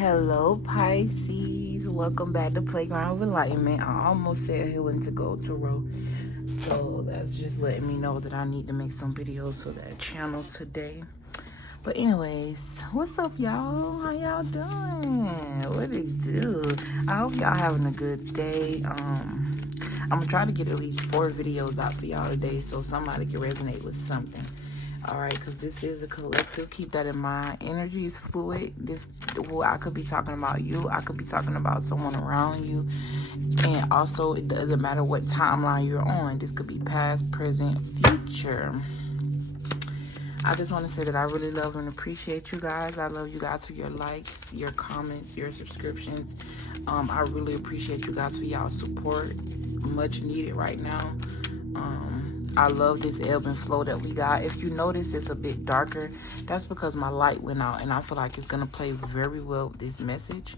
Hello, Pisces. Welcome back to Playground of Enlightenment. I almost said healing to go to row. So that's just letting me know that I need to make some videos for that channel today. But anyways, what's up, y'all? How y'all doing? What it do? I hope y'all having a good day. I'm gonna try to get at least 4 videos out for y'all today so somebody can resonate with something. Alright, because this is a collective. Keep that in mind. Energy is fluid. I could be talking about you. I could be talking about someone around you. And also, it doesn't matter what timeline you're on. This could be past, present, future. I just want to say that I really love and appreciate you guys. I love you guys for your likes, your comments, your subscriptions. I really appreciate you guys for y'all support. Much needed right now. I love this ebb and flow that we got. If you notice it's a bit darker, that's because my light went out, and I feel like it's going to play very well with this message.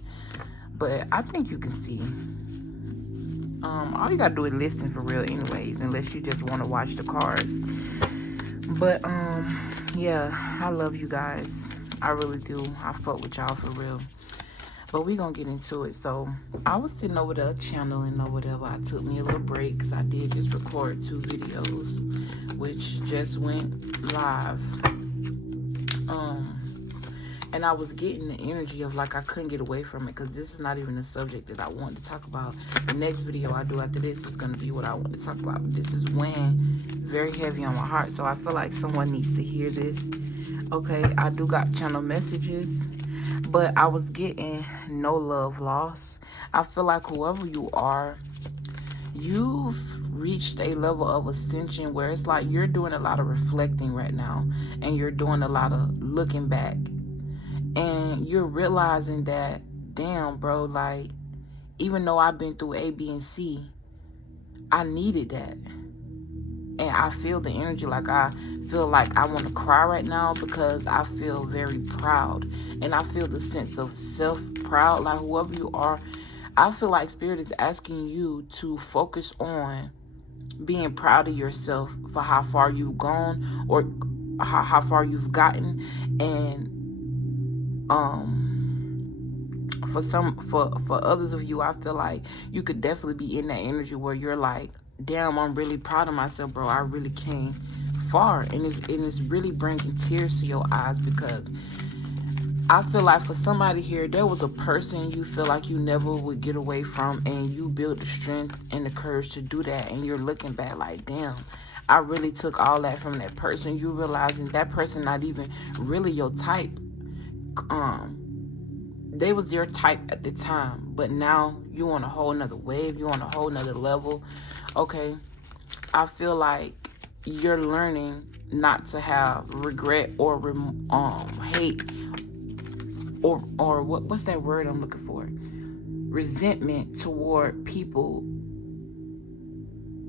But I think you can see. All you got to do is listen for real anyways, unless you just want to watch the cards. But, yeah, I love you guys. I really do. I fuck with y'all for real. But we gonna get into it. So I was sitting over there channeling or whatever. I took me a little break because I did just record 2 videos, which just went live. And I was getting the energy of like I couldn't get away from it because this is not even the subject that I want to talk about. The next video I do after this is gonna be what I want to talk about. But this is weighing very heavy on my heart, so I feel like someone needs to hear this. Okay, I do got channel messages. But I was getting no love lost. I feel like whoever you are, you've reached a level of ascension where it's like you're doing a lot of reflecting right now. And you're doing a lot of looking back. And you're realizing that, damn, bro, like, even though I've been through A, B, and C, I needed that. And I feel the energy, like I feel like I want to cry right now because I feel very proud. And I feel the sense of self-proud, like whoever you are. I feel like Spirit is asking you to focus on being proud of yourself for how far you've gone or how far you've gotten. And for others of you, I feel like you could definitely be in that energy where you're like, damn, I'm really proud of myself, bro. I really came far. And it's really bringing tears to your eyes because I feel like for somebody here, there was a person you feel like you never would get away from, and you built the strength and the courage to do that. And you're looking back like, damn, I really took all that from that person. You realizing that person not even really your type. They was their type at the time, but now you on a whole nother wave. You on a whole nother level. Okay, I feel like you're learning not to have regret or hate or what's that word I'm looking for? Resentment toward people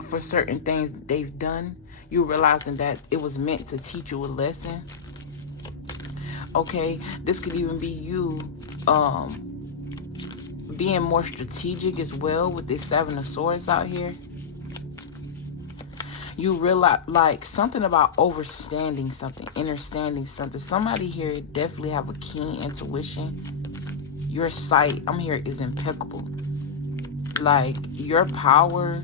for certain things that they've done. You're realizing that it was meant to teach you a lesson. Okay, this could even be you being more strategic as well with this 7 of Swords out here. You realize like something about understanding something. Somebody here definitely have a keen intuition. Your sight, I'm here, is impeccable. Like your power,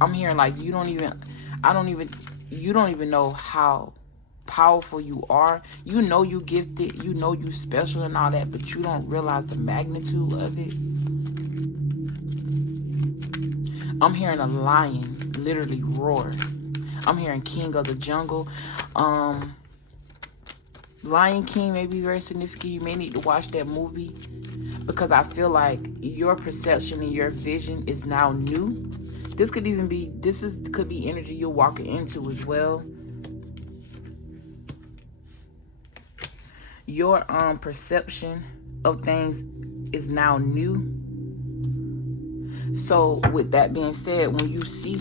I'm hearing like you don't even know how powerful you are. You know you gifted, you know you special and all that, but you don't realize the magnitude of it. I'm hearing a lion literally roar. I'm hearing King of the Jungle. Lion King may be very significant. You may need to watch that movie because I feel like your perception and your vision is now new. This could be energy you're walking into as well. Your perception of things is now new. So with that being said, when you see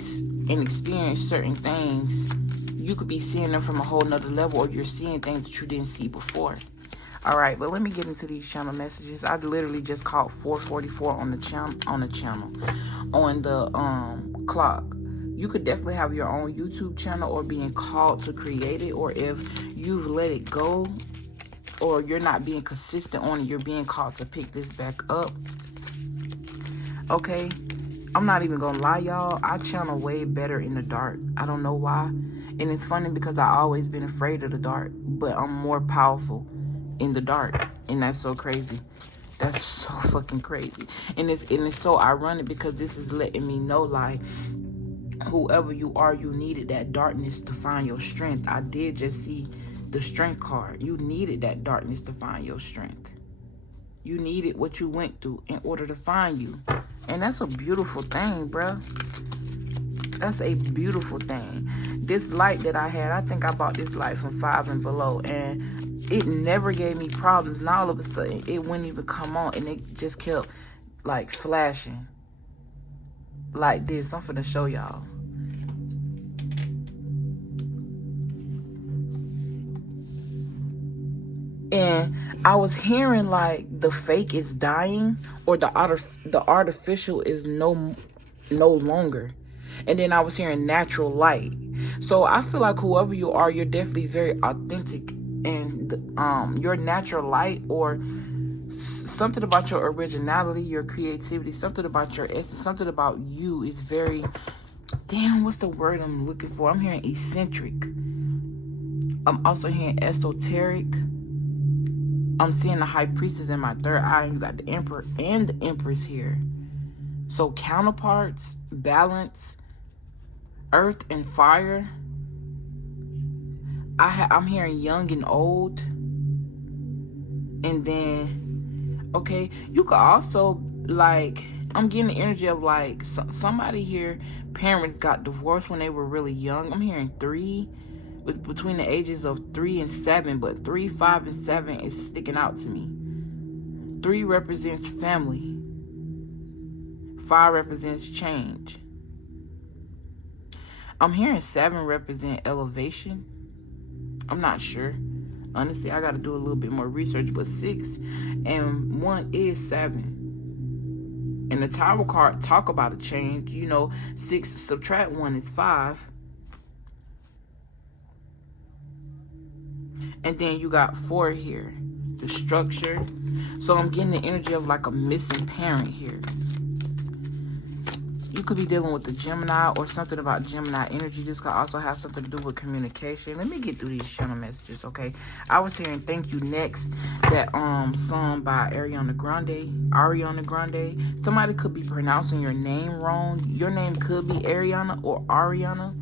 and experience certain things, you could be seeing them from a whole nother level, or you're seeing things that you didn't see before. All right, but let me get into these channel messages. I literally just called 4:44 on the clock. You could definitely have your own YouTube channel or being called to create it, or if you've let it go or you're not being consistent on it, you're being called to pick this back up. Okay, I'm not even gonna lie, y'all. I channel way better in the dark. I don't know why. And it's funny because I always been afraid of the dark, but I'm more powerful in the dark. And that's so crazy. That's so fucking crazy. And it's so ironic because this is letting me know, like, whoever you are, you needed that darkness to find your strength. I did just see the strength card. You needed that darkness to find your strength. You needed what you went through in order to find you. And that's a beautiful thing, bruh. That's a beautiful thing. This light that I had, I think I bought this light from 5 and Below, and it never gave me problems. Now all of a sudden, it wouldn't even come on, and it just kept, like, flashing. Like this. I'm finna show y'all. And I was hearing like the fake is dying, or the artificial is no longer. And then I was hearing natural light. So I feel like whoever you are, you're definitely very authentic, and your natural light, or something about your originality, your creativity, something about your essence, something about you is very, damn, what's the word I'm looking for? I'm hearing eccentric. I'm also hearing esoteric. I'm seeing the high priestess in my third eye, and you got the emperor and the empress here. So counterparts, balance, earth and fire. I'm hearing young and old. And then, okay, you could also, like, I'm getting the energy of like somebody here, parents got divorced when they were really young. I'm hearing 3, between the ages of 3 and 7, but 3, 5, and 7 is sticking out to me. 3 represents family. 5 represents change. I'm hearing 7 represent elevation. I'm not sure. Honestly, I got to do a little bit more research, but 6 and 1 is 7. And the Tower card talk about a change. You know, 6 subtract 1 is 5. And then you got 4 here, the structure. So I'm getting the energy of like a missing parent here. You could be dealing with the Gemini or something about Gemini energy. This could also have something to do with communication. Let me get through these channel messages, okay? I was hearing Thank You Next, that song by Ariana Grande. Somebody could be pronouncing your name wrong. Your name could be Ariana or Ariana,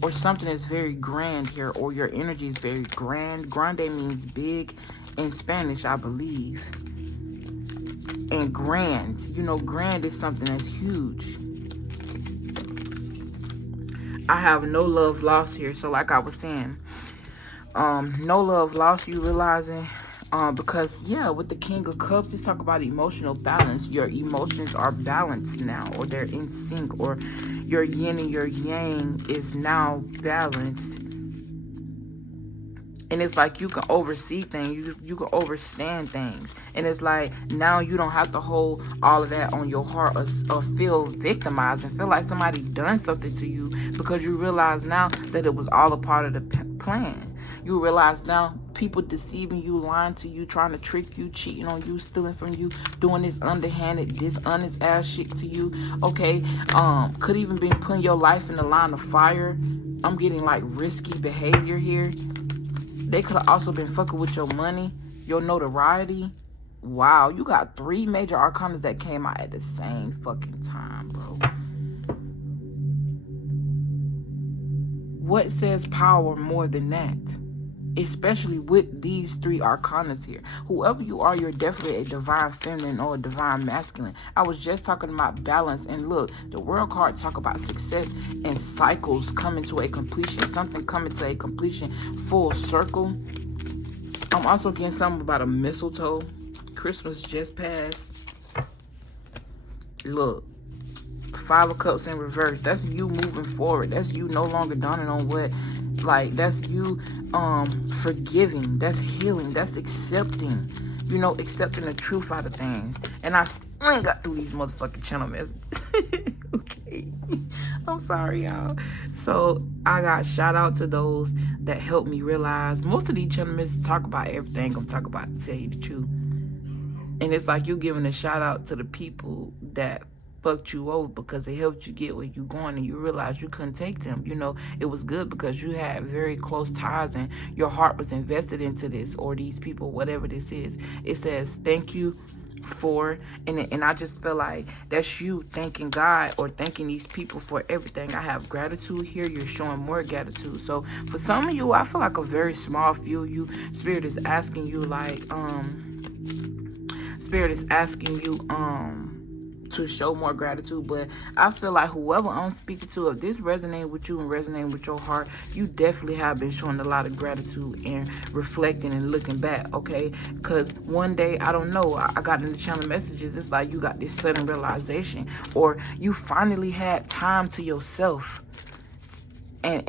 or something is very grand here, or your energy is very grand. Grande means big in Spanish, I believe. And grand, you know, grand is something that's huge. I have no love lost here. So like I was saying, no love lost, you realizing, because yeah, with the King of Cups, it's talk about emotional balance. Your emotions are balanced now, or they're in sync, or your yin and your yang is now balanced. And it's like you can oversee things, you can understand things. And it's like now you don't have to hold all of that on your heart, or feel victimized and feel like somebody done something to you, because you realize now that it was all a part of the plan. You realize now people deceiving you, lying to you, trying to trick you, cheating on you, stealing from you, doing this underhanded, dishonest ass shit to you. Okay, could even be putting your life in the line of fire. I'm getting like risky behavior here. They could have also been fucking with your money, your notoriety. Wow, you got 3 major arcanas that came out at the same fucking time, bro. What says power more than that? Especially with these 3 arcanas here. Whoever you are, you're definitely a divine feminine or a divine masculine. I was just talking about balance, and look, the World card talk about success and cycles coming to a completion, something coming to a completion, full circle. I'm also getting something about a mistletoe. Christmas just passed. Look, 5 of Cups in reverse. That's you moving forward. That's you no longer dawning on what, like, that's you forgiving. That's healing. That's accepting. You know, accepting the truth out of things. And I still ain't got through these motherfucking channel messages. Okay. I'm sorry, y'all. So I got shout out to those that helped me realize most of these channel messages talk about everything I'm talking about, to tell you the truth. And it's like you giving a shout out to the people that fucked you over because they helped you get where you going, and you realize you couldn't take them. You know, it was good because you had very close ties and your heart was invested into this or these people, whatever this is. It says thank you for, and I just feel like that's you thanking God or thanking these people for everything. I have gratitude here. You're showing more gratitude. So for some of you, I feel like a very small few of you, Spirit is asking you like Spirit is asking you to show more gratitude. But I feel like whoever I'm speaking to, if this resonates with you and resonates with your heart, you definitely have been showing a lot of gratitude and reflecting and looking back, okay? Because one day, I don't know, I got in the channel messages, it's like you got this sudden realization, or you finally had time to yourself. And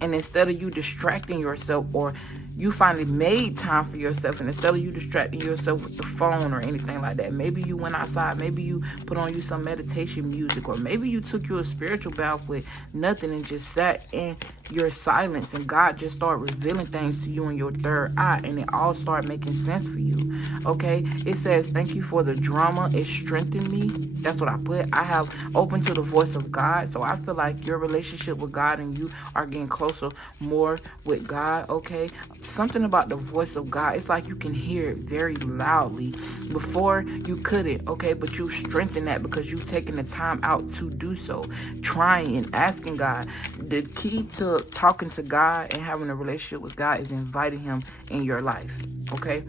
instead of you distracting yourself, or you finally made time for yourself, and instead of you distracting yourself with the phone or anything like that, maybe you went outside, maybe you put on you some meditation music, or maybe you took you a spiritual bath with nothing and just sat in your silence, and God just started revealing things to you in your third eye, and it all started making sense for you, okay? It says, thank you for the drama. It strengthened me. That's what I put. I have opened to the voice of God, so I feel like your relationship with God and you are getting closer more with God, okay? Something about the voice of God, it's like you can hear it very loudly. Before you couldn't, okay? But you strengthen that because you've taken the time out to do so, trying and asking God. The key to talking to God and having a relationship with God is inviting him in your life, okay?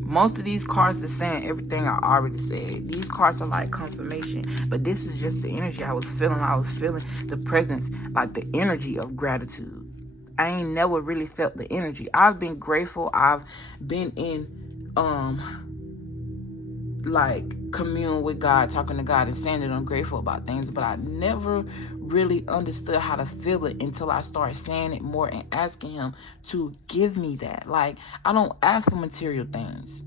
Most of these cards are saying everything I already said. These cards are like confirmation, but this is just the energy I was feeling. I was feeling the presence, like the energy of gratitude. I ain't never really felt the energy. I've been grateful. I've been in like commune with God, talking to God and saying that I'm grateful about things, but I never really understood how to feel it until I started saying it more and asking him to give me that. Like, I don't ask for material things.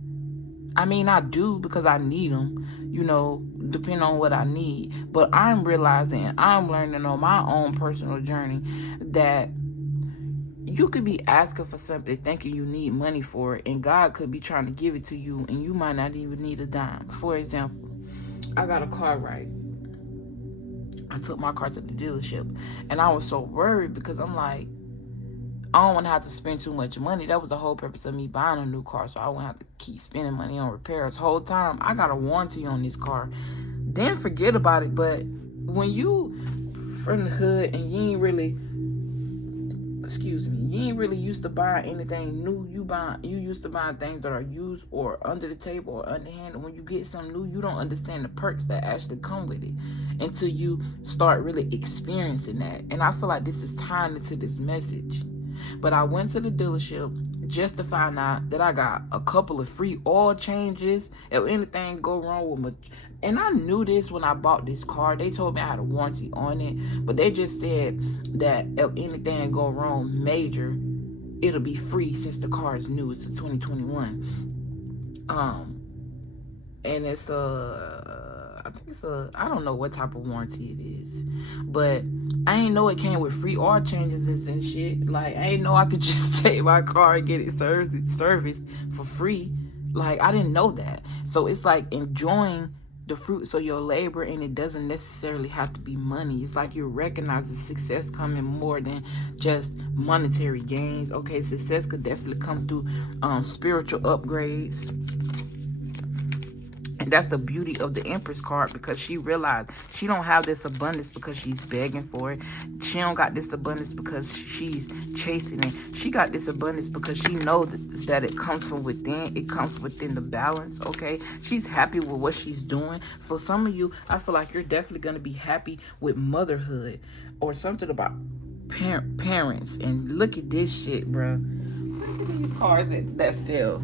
I mean, I do because I need them, you know, depending on what I need. But I'm realizing, I'm learning on my own personal journey that you could be asking for something thinking you need money for it, and God could be trying to give it to you, and you might not even need a dime. For example, I got a car, right? I took my car to the dealership, and I was so worried because I'm like, I don't want to have to spend too much money. That was the whole purpose of me buying a new car, so I wouldn't have to keep spending money on repairs. Whole time, I got a warranty on this car. Then forget about it, but when you from the hood and you ain't really used to buying anything new, you used to buying things that are used or under the table or underhand. When you get something new, you don't understand the perks that actually come with it until you start really experiencing that. And I feel like this is tying into this message. But I went to the dealership just to find out that I got a couple of free oil changes. If anything go wrong with my... And I knew this when I bought this car. They told me I had a warranty on it. But they just said that if anything go wrong major, it'll be free since the car is new. It's a 2021. And it's I think it's I don't know what type of warranty it is, but I ain't know it came with free oil changes and shit. Like, I ain't know I could just take my car and get it serviced for free. Like, I didn't know that. So it's like enjoying the fruits of your labor, and it doesn't necessarily have to be money. It's like you recognize the success coming more than just monetary gains. Okay, success could definitely come through spiritual upgrades. And that's the beauty of the Empress card, because she realized she don't have this abundance because she's begging for it. She don't got this abundance because she's chasing it. She got this abundance because she knows that it comes from within. It comes within the balance, okay? She's happy with what she's doing. For some of you, I feel like you're definitely going to be happy with motherhood or something about parents. And look at this shit, bro. Look at these cards that fell.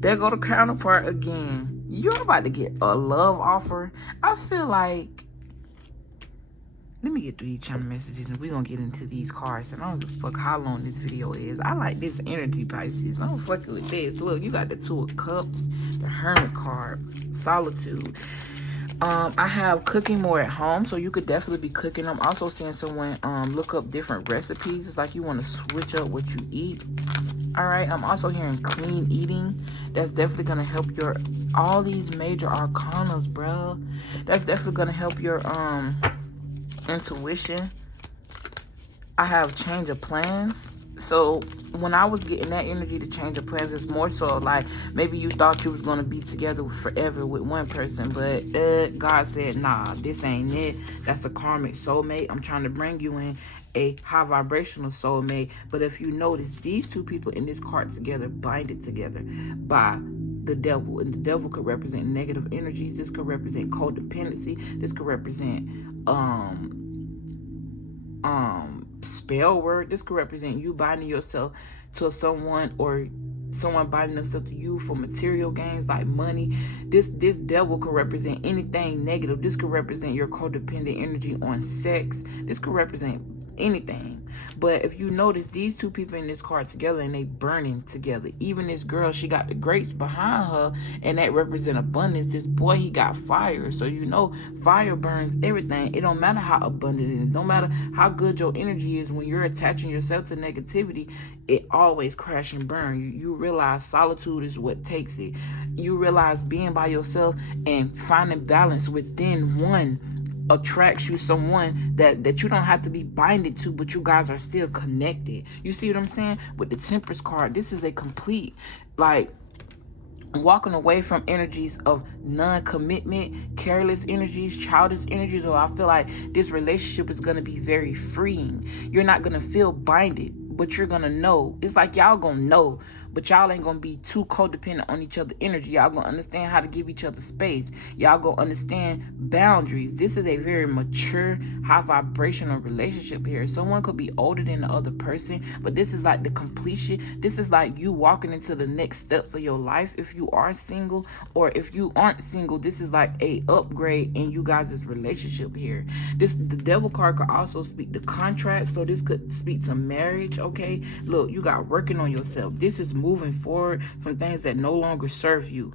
There go the counterpart again. You're about to get a love offer. I feel like, let me get through these channel messages and we're going to get into these cards. And I don't give a fuck how long this video is. I like this energy, Pisces. I don't fuck with this. Look, you got the Two of Cups, the Hermit card, Solitude. I have cooking more at home, so you could definitely be cooking. I'm also seeing someone look up different recipes. It's like you want to switch up what you eat. All right, I'm also hearing clean eating. That's definitely going to help your, all these major arcanas, bro. That's definitely going to help your intuition. I have change of plans. So when I was getting that energy to change of plans, it's more so like maybe you thought you was going to be together forever with one person, but God said, nah, this ain't it. That's a karmic soulmate. I'm trying to bring you in a high vibrational soulmate. But if you notice, these two people in this card together, binded together by the devil, and the devil could represent negative energies. This could represent codependency. This could represent spell word. This could represent you binding yourself to someone, or someone binding themselves to you for material gains like money. This devil could represent anything negative. This could represent your codependent energy on sex. This could represent anything. But if you notice, these two people in this card together, and they burning together. Even this girl, she got the grapes behind her, and that represent abundance. This boy, he got fire. So you know fire burns everything. It don't matter how abundant it is, no matter how good your energy is. When you're attaching yourself to negativity, it always crash and burn. You realize solitude is what takes it. You realize being by yourself and finding balance within one attracts you someone that you don't have to be binded to, but you guys are still connected. You see what I'm saying? With the Temperance card, this is a complete, like, walking away from energies of non-commitment, careless energies, childish energies. Or I feel like this relationship is going to be very freeing. You're not going to feel binded, but you're going to know. It's like y'all going to know, but y'all ain't gonna be too codependent on each other energy. Y'all gonna understand how to give each other space. Y'all gonna understand boundaries. This is a very mature, high vibrational relationship here. Someone could be older than the other person, but this is like the completion. This is like you walking into the next steps of your life if you are single, or if you aren't single, this is like a upgrade in you guys' relationship here. The devil card could also speak to contract, so this could speak to marriage. Okay, look, you got working on yourself. This is moving forward from things that no longer serve you.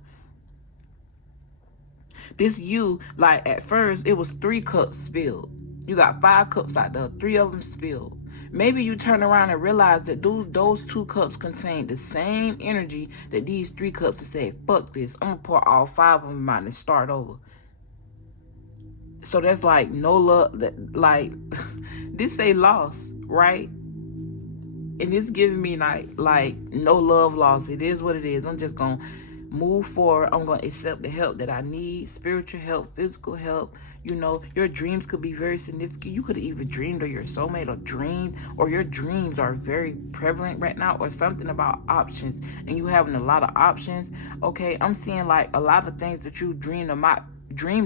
This you, like, at first it was 3 cups spilled. You got 5 cups out there, 3 of them spilled. Maybe you turn around and realize that those 2 cups contain the same energy that these 3 cups have said, fuck this, I'm gonna pour all 5 of them out and start over. So that's like no love, like this say loss, right? And it's giving me like no love lost. It is what it is. I'm just gonna move forward. I'm gonna accept the help that I need, spiritual help, physical help. You know, your dreams could be very significant. You could have even dreamed of your soulmate, or dreamed, or your dreams are very prevalent right now, or something about options, and you having a lot of options. Okay, I'm seeing like a lot of things that you dreamed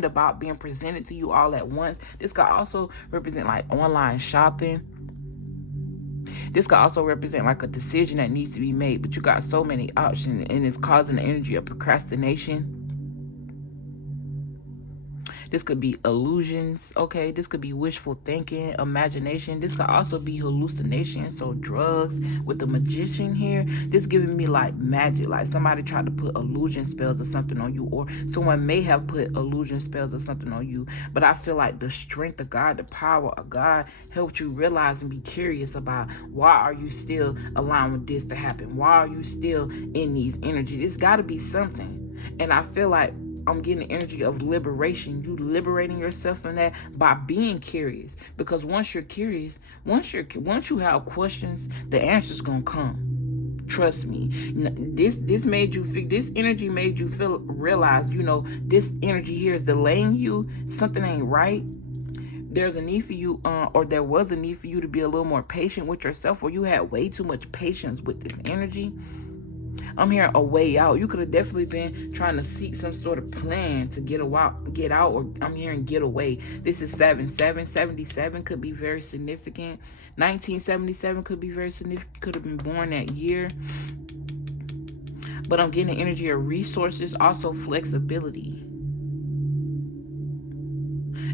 about being presented to you all at once. This could also represent like online shopping. This could also represent like a decision that needs to be made, but you got so many options, and it's causing the energy of procrastination. This could be illusions, okay? This could be wishful thinking, imagination. This could also be hallucination, so drugs. With the magician here, this giving me like magic, like somebody tried to put illusion spells or something on you, or someone may have put illusion spells or something on you. But I feel like the strength of God, the power of God helped you realize and be curious about, why are you still allowing this to happen? Why are you still in these energies? It's got to be something. And I feel like I'm getting the energy of liberation. You liberating yourself from that by being curious. Because once you're curious, once you have questions, the answer's gonna come. Trust me. This made you feel, this energy made you feel, realize, you know, this energy here is delaying you. Something ain't right. There's a need for you, or there was a need for you to be a little more patient with yourself, or you had way too much patience with this energy. I'm hearing a way out. You could have definitely been trying to seek some sort of plan to get out, or I'm hearing get away. This is 77 could be very significant. 1977 could be very significant. Could have been born that year. But I'm getting the energy of resources, also flexibility.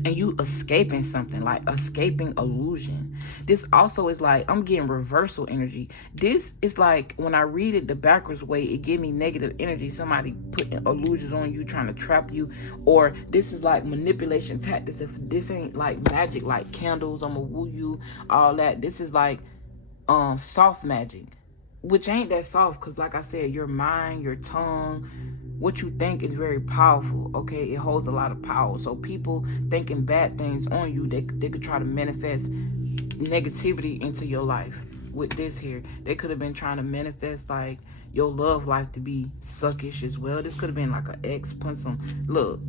and you escaping something, like escaping illusion. This also is like, I'm getting reversal energy. This is like, when I read it the backwards way, it give me negative energy. Somebody putting illusions on you, trying to trap you. Or this is like manipulation tactics. If this ain't like magic, like candles, I'm gonna woo you, all that. This is like soft magic, which ain't that soft, because like I said, your mind, your tongue, what you think is very powerful. Okay, it holds a lot of power. So people thinking bad things on you, they could try to manifest negativity into your life. With this here, they could have been trying to manifest like your love life to be suckish as well. This could have been like an ex put some, look,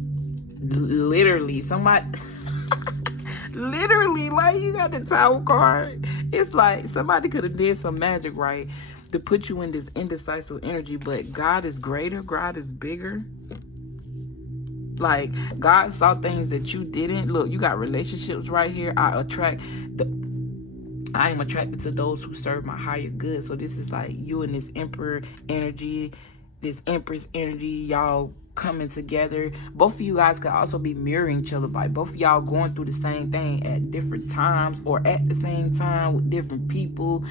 literally somebody literally, like, you got the Tower card. It's like somebody could have did some magic, right, to put you in this indecisive energy. But God is greater, God is bigger. Like, God saw things that you didn't. Look, you got relationships right here. I am attracted to those who serve my higher good. So this is like you and this emperor energy, this empress energy, y'all coming together. Both of you guys could also be mirroring each other, like both of y'all going through the same thing at different times, or at the same time with different people,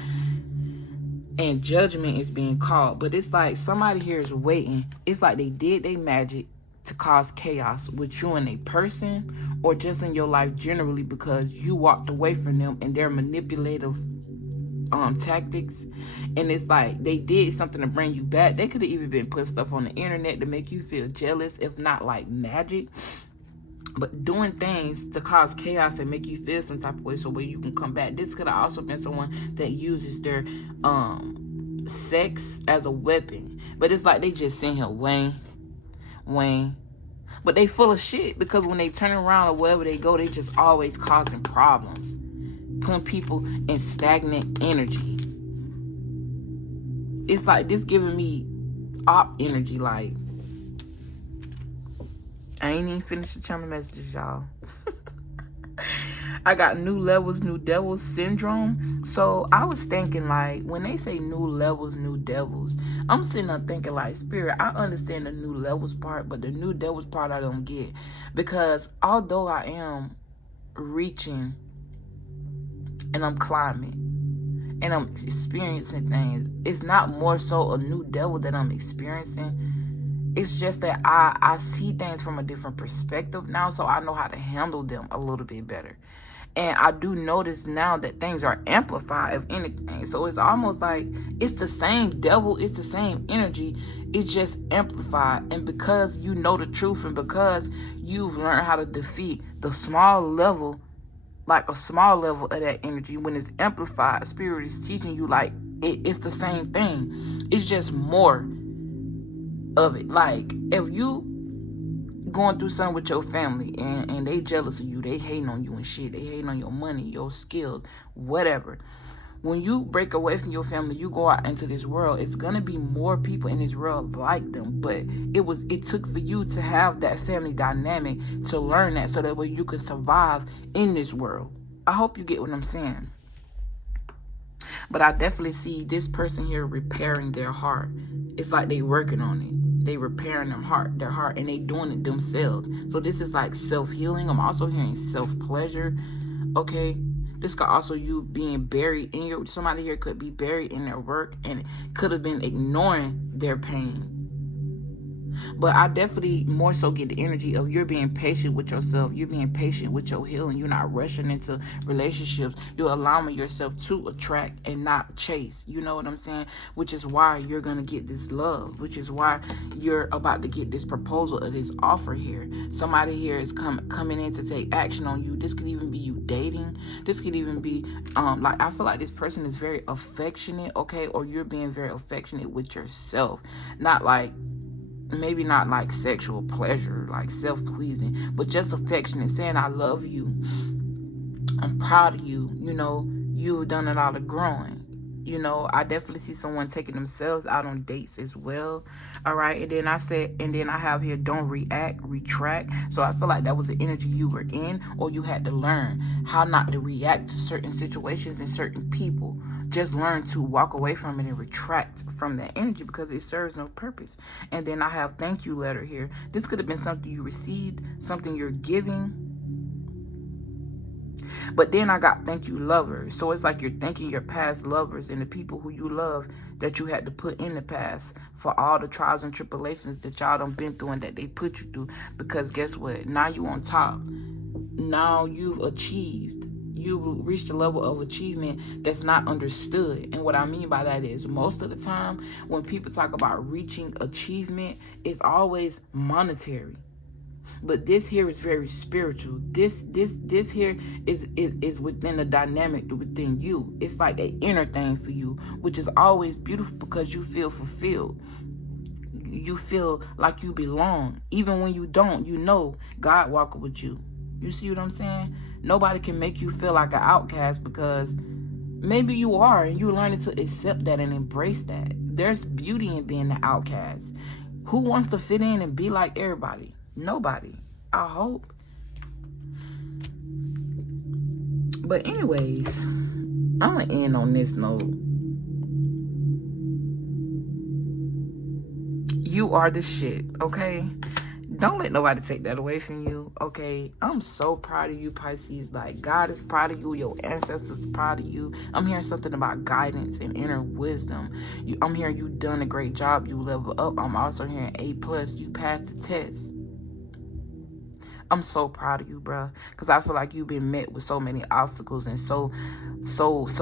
and judgment is being called. But it's like somebody here is waiting. It's like they did their magic to cause chaos with you and a person, or just in your life generally, because you walked away from them and their manipulative tactics. And it's like they did something to bring you back. They could have even been putting stuff on the internet to make you feel jealous, if not like magic, but doing things to cause chaos and make you feel some type of way so where you can come back. This could have also been someone that uses their sex as a weapon. But it's like they just sitting here Wayne. But they full of shit, because when they turn around or wherever they go, they just always causing problems, putting people in stagnant energy. It's like this giving me op energy. Like, I ain't even finished the channel messages, y'all. I got new levels, new devils syndrome. So I was thinking, like, when they say new levels, new devils, I'm sitting there thinking, like, Spirit, I understand the new levels part, but the new devils part I don't get. Because although I am reaching and I'm climbing and I'm experiencing things, it's not more so a new devil that I'm experiencing. It's just that I see things from a different perspective now, so I know how to handle them a little bit better. And I do notice now that things are amplified, if anything. So it's almost like it's the same devil, it's the same energy, it's just amplified. And because you know the truth, and because you've learned how to defeat the small level, like a small level of that energy, when it's amplified, Spirit is teaching you, like, it's the same thing. It's just more of it. Like, if you going through something with your family and they jealous of you, they hating on you and shit, they hating on your money, your skills, whatever. When you break away from your family, you go out into this world, it's gonna be more people in this world like them. But it took for you to have that family dynamic to learn that, so that way you can survive in this world. I hope you get what I'm saying. But I definitely see this person here repairing their heart. It's like they working on it. They repairing their heart, and they doing it themselves. So this is like self-healing. I'm also hearing self-pleasure. Okay, this could also you being buried in your, somebody here could be buried in their work and could have been ignoring their pain. But I definitely more so get the energy of you're being patient with yourself. You're being patient with your healing. You're not rushing into relationships. You're allowing yourself to attract and not chase. You know what I'm saying? Which is why you're going to get this love. Which is why you're about to get this proposal or this offer here. Somebody here is coming in to take action on you. This could even be you dating. This could even be, like, I feel like this person is very affectionate, okay? Or you're being very affectionate with yourself. Not like, maybe not like sexual pleasure, like self-pleasing, but just affectionate, saying I love you, I'm proud of you, you know, you've done a lot of growing. You know, I definitely see someone taking themselves out on dates as well. All right. And then I have here, don't react, retract. So I feel like that was the energy you were in, or you had to learn how not to react to certain situations and certain people. Just learn to walk away from it and retract from that energy, because it serves no purpose. And then I have thank you letter here. This could have been something you received, something you're giving. But then I got thank you lovers. So it's like you're thanking your past lovers and the people who you love that you had to put in the past for all the trials and tribulations that y'all done been through and that they put you through. Because guess what? Now you on top. Now you've achieved. You've reached a level of achievement that's not understood. And what I mean by that is most of the time when people talk about reaching achievement, it's always monetary. But this here is very spiritual. This here is within the dynamic within you. It's like an inner thing for you, which is always beautiful because you feel fulfilled. You feel like you belong. Even when you don't, you know God walking with you. You see what I'm saying? Nobody can make you feel like an outcast because maybe you are and you're learning to accept that and embrace that. There's beauty in being the outcast. Who wants to fit in and be like everybody? Nobody. I hope. But anyways, I'm going to end on this note. You are the shit, okay? Don't let nobody take that away from you, okay? I'm so proud of you, Pisces. Like, God is proud of you. Your ancestors are proud of you. I'm hearing something about guidance and inner wisdom. I'm hearing you done a great job. You level up. I'm also hearing A+. You passed the test. I'm so proud of you, bro, because I feel like you've been met with so many obstacles and so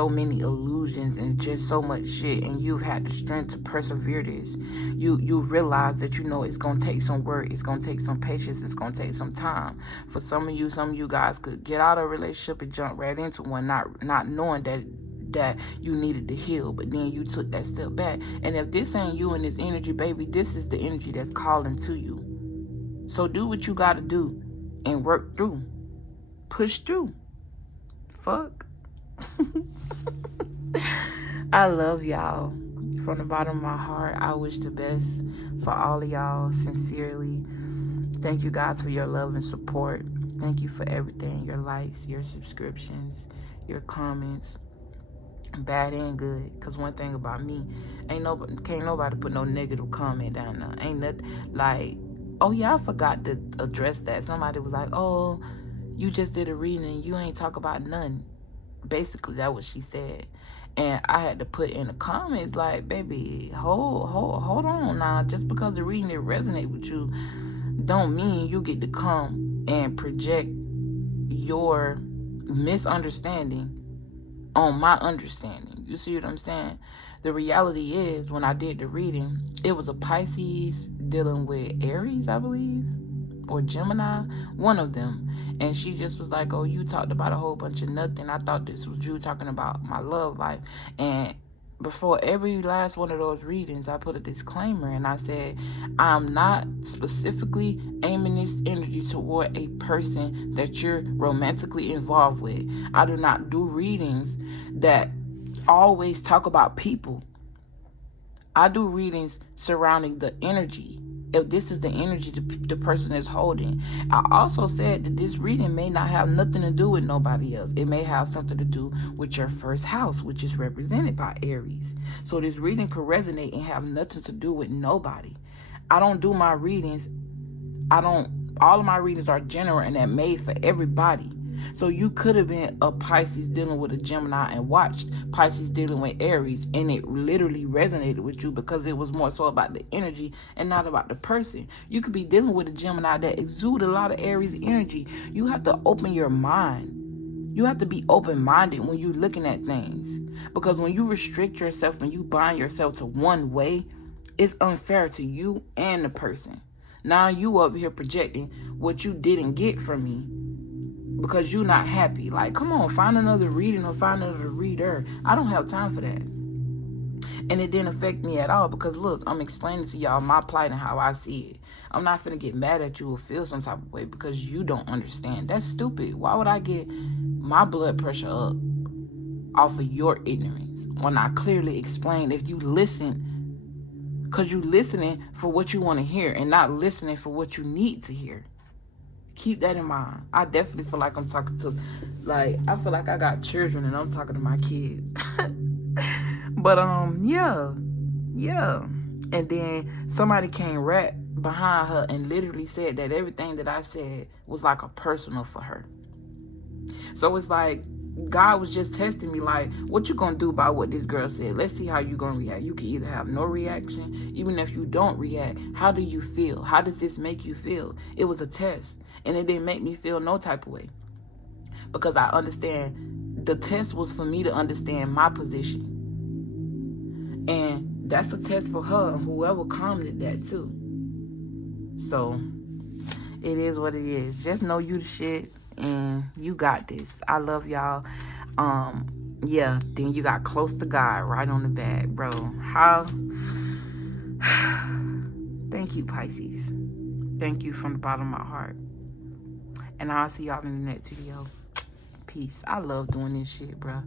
many illusions and just so much shit, and you've had the strength to persevere this. You realize that it's gonna take some work, it's gonna take some patience, it's gonna take some time. For some of you guys could get out of a relationship and jump right into one, not knowing that you needed to heal, but then you took that step back. And if this ain't you and this energy, baby, this is the energy that's calling to you. So do what you gotta do and work through. Push through. Fuck. I love y'all. From the bottom of my heart, I wish the best for all of y'all, sincerely. Thank you guys for your love and support. Thank you for everything. Your likes, your subscriptions, your comments. Bad and good. Because one thing about me, can't nobody put no negative comment down there. Ain't nothing like, oh yeah, I forgot to address that. Somebody was like, oh, you just did a reading and you ain't talk about nothing. Basically, that's what she said. And I had to put in the comments like, baby, hold on now. Just because the reading didn't resonate with you don't mean you get to come and project your misunderstanding on my understanding. You see what I'm saying? The reality is, when I did the reading, it was a Pisces dealing with Aries, I believe, or Gemini, one of them. And she just was like, oh, you talked about a whole bunch of nothing. I thought this was you talking about my love life. And before every last one of those readings, I put a disclaimer and I said, I'm not specifically aiming this energy toward a person that you're romantically involved with. I do not do readings that always talk about people. I do readings surrounding the energy. If this is the energy the person is holding. I also said that this reading may not have nothing to do with nobody else. It may have something to do with your first house, which is represented by Aries. So this reading could resonate and have nothing to do with nobody. I don't do my readings. All of my readings are general and they're made for everybody. So you could have been a Pisces dealing with a Gemini and watched Pisces dealing with Aries, and it literally resonated with you because it was more so about the energy and not about the person. You could be dealing with a Gemini that exudes a lot of Aries energy. You have to open your mind. You have to be open-minded when you're looking at things, because when you restrict yourself and you bind yourself to one way, it's unfair to you and the person. Now you up here projecting what you didn't get from me because you're not happy. Like, come on, find another reading or find another reader. I don't have time for that. And it didn't affect me at all because, look, I'm explaining to y'all my plight and how I see it. I'm not finna get mad at you or feel some type of way because you don't understand. That's stupid. Why would I get my blood pressure up off of your ignorance when I clearly explained? If you listen, because you listening for what you want to hear and not listening for what you need to hear. Keep that in mind. I definitely feel like I'm talking to, I feel like I got children and I'm talking to my kids. But, yeah. And then somebody came right behind her and literally said that everything that I said was like a personal for her. So it's like God was just testing me, like, what you gonna do about what this girl said? Let's see how you gonna react. You can either have no reaction, even if you don't react, how do you feel? How does this make you feel? It was a test, and it didn't make me feel no type of way, because I understand the test was for me to understand my position. And that's a test for her and whoever commented that too. So it is what it is. Just know you the shit and you got this. I love y'all. Yeah, then you got close to God right on the back, bro. How thank you, Pisces. Thank you from the bottom of my heart. And I'll see y'all in the next video. Peace. I love doing this shit, bro.